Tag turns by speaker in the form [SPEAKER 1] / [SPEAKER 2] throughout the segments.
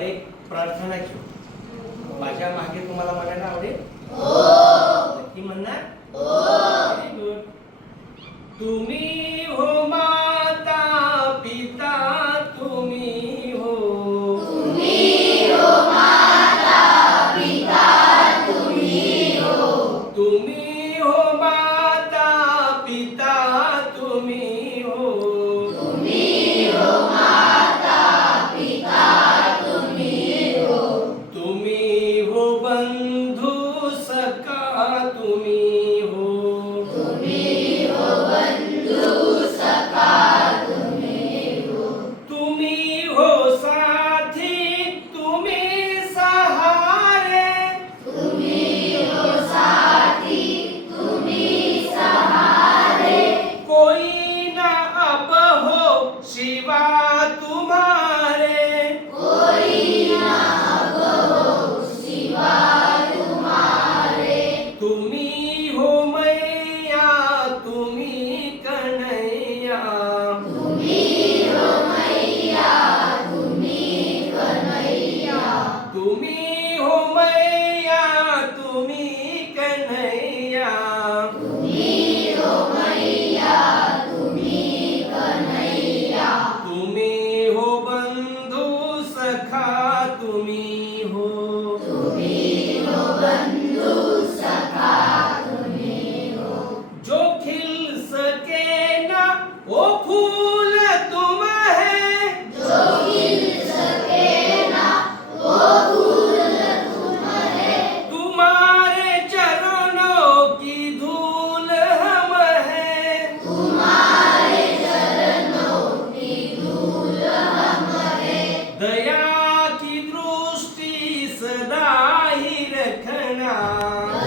[SPEAKER 1] आपण एक प्रार्थना घेऊ. माझ्या मागे तुम्हाला म्हणायला आवडेल? नक्की म्हणणार. तुम्ही हो माता पिता तुम्ही हो. तुम्ही हो माता पिता तुम्ही हो. 希望。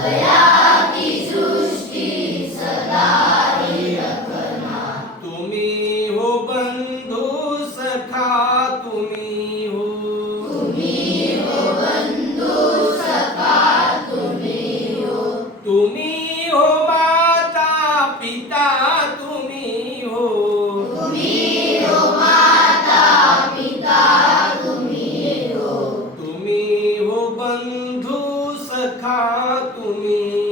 [SPEAKER 1] तुम्ही तुम्ही हो बंधू सखा तुम्ही